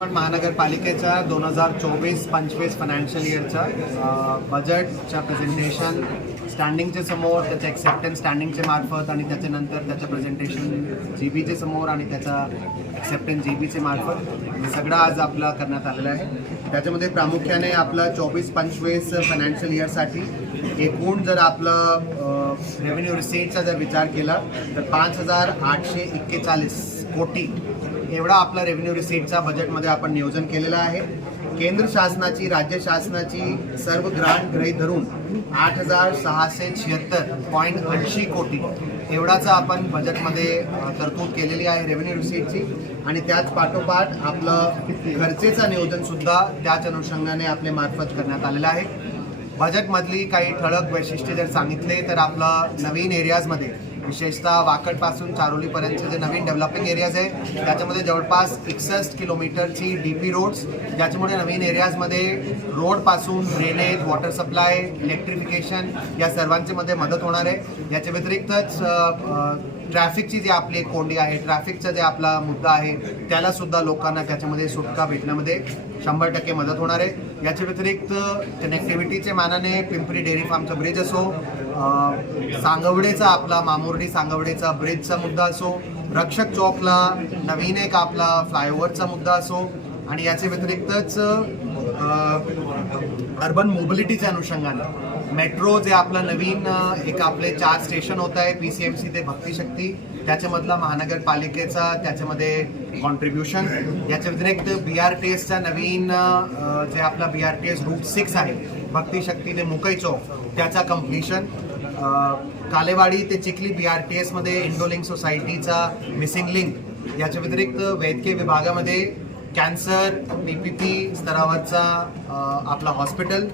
पण महानगरपालिकेच्या 2024-25 फायनान्शियल इयरच्या बजेटच्या प्रेझेंटेशन स्टँडिंगचे समोर, त्याचे ॲक्सेप्टन्स स्टँडिंगचे मार्फत आणि त्याच्यानंतर त्याचं प्रेझेंटेशन जीबीचे समोर आणि त्याचा ॲक्सेप्टन्स जीबीचे मार्फत सगळं आज आपलं करण्यात आलेलं आहे. त्याच्यामध्ये प्रामुख्याने आपलं 24-25 फायनान्शियल इयरसाठी एकूण जर आपलं रेव्हेन्यू रिसीटचा जर विचार केला तर 5,841 कोटी एवढा आपला रेव्हेन्यू रिसीटचा बजेटमध्ये आपण नियोजन केलेलं आहे. केंद्र शासनाची, राज्य शासनाची सर्व ग्रांट गृहीत धरून 8,676.80 कोटी एवढाचा आपण बजेटमध्ये तरतूद केलेली आहे रेव्हेन्यू रिसीटची. आणि त्याच पाठोपाठ आपलं खर्चेचं नियोजनसुद्धा त्याच अनुषंगाने आपल्या मार्फत करण्यात आलेलं आहे. बजेटमधली काही ठळक वैशिष्ट्ये जर सांगितले तर आपलं नवीन एरियाजमध्ये विशेषतः वाकडपासून चारोलीपर्यंतचे जे नवीन डेव्हलपिंग एरियाज आहे त्याच्यामध्ये जवळपास 61 किलोमीटरची DP रोड्स, ज्याच्यामुळे नवीन एरियाजमध्ये रोडपासून ड्रेनेज, वॉटर सप्लाय, इलेक्ट्रिफिकेशन या सर्वांचे मध्ये मदत होणार आहे. याच्या व्यतिरिक्तच ट्रॅफिकची जी आपली कोंडी आहे, ट्रॅफिकचा जे आपला मुद्दा आहे त्याला सुद्धा लोकांना त्याच्यामध्ये सुटका भेटण्यामध्ये 100% मदत होणार आहे. याच्या व्यतिरिक्त कनेक्टिव्हिटीच्या मानाने पिंपरी डेअरी फार्मचा ब्रिज असो, सांगवडेचा आपला मामुर्डी सांगवडेचा ब्रिजचा मुद्दा असो, रक्षक चौकला नवीन एक आपला फ्लायओव्हरचा मुद्दा असो, आणि याच्या व्यतिरिक्तच अर्बन मोबिलिटीच्या अनुषंगाने मेट्रो जे आपलं नवीन एक आपले 4 स्टेशन होत आहे PCMC ते भक्तिशक्ती, त्याच्यामधला महानगरपालिकेचा त्याच्यामध्ये कॉन्ट्रीब्युशन. याच्या व्यतिरिक्त BRTSचा नवीन जे आपला BRTS रूट 6 आहे भक्तिशक्ती ते मुकई चौक त्याचा कम्प्लिशन. कालेवाडी ते चिखली BRTS मध्ये इंडोलिंक सोसायटीचा मिसिंग लिंक. याच्या व्यतिरिक्त वैद्यकीय विभागामध्ये कॅन्सर PPP स्तरावरचा आपला हॉस्पिटल,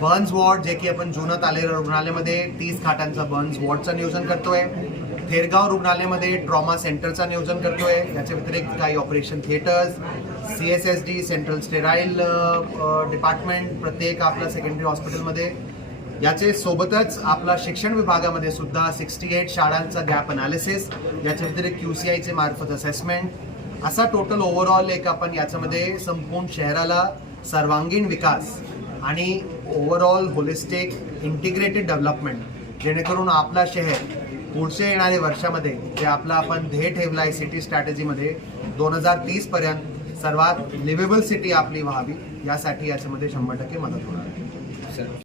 बर्न्स वॉर्ड जे की आपण जुनं तालेरा रुग्णालयामध्ये 30 खाटांचा बर्न्स वॉर्डचं नियोजन करतोय. थेरगाव रुग्णालयामध्ये ट्रॉमा सेंटरचं नियोजन करतोय. याच्या व्यतिरिक्त काही operation theatres, CSSD central sterile department प्रत्येक आपल्या सेकंडरी हॉस्पिटलमध्ये. याचे सोबतच आपला शिक्षण विभागामध्ये सुद्धा 68 शाळांचा गॅप अनालिसिस, याच्या व्यतिरिक्त QCIचे मार्फत असेसमेंट, असा टोटल ओव्हरऑल एक आपण याच्यामध्ये संपूर्ण शहराला सर्वांगीण विकास आणि ओव्हरऑल होलिस्टिक इंटिग्रेटेड डेव्हलपमेंट जेणेकरून आपला शहर पुढच्या येणाऱ्या वर्षामध्ये जे आपला आपण ध्येय ठेवला आहे सिटी स्ट्रॅटेजीमध्ये 2030 पर्यंत सर्वात लिव्हेबल सिटी आपली व्हावी, यासाठी याच्यामध्ये 100% मदत होणार आहे.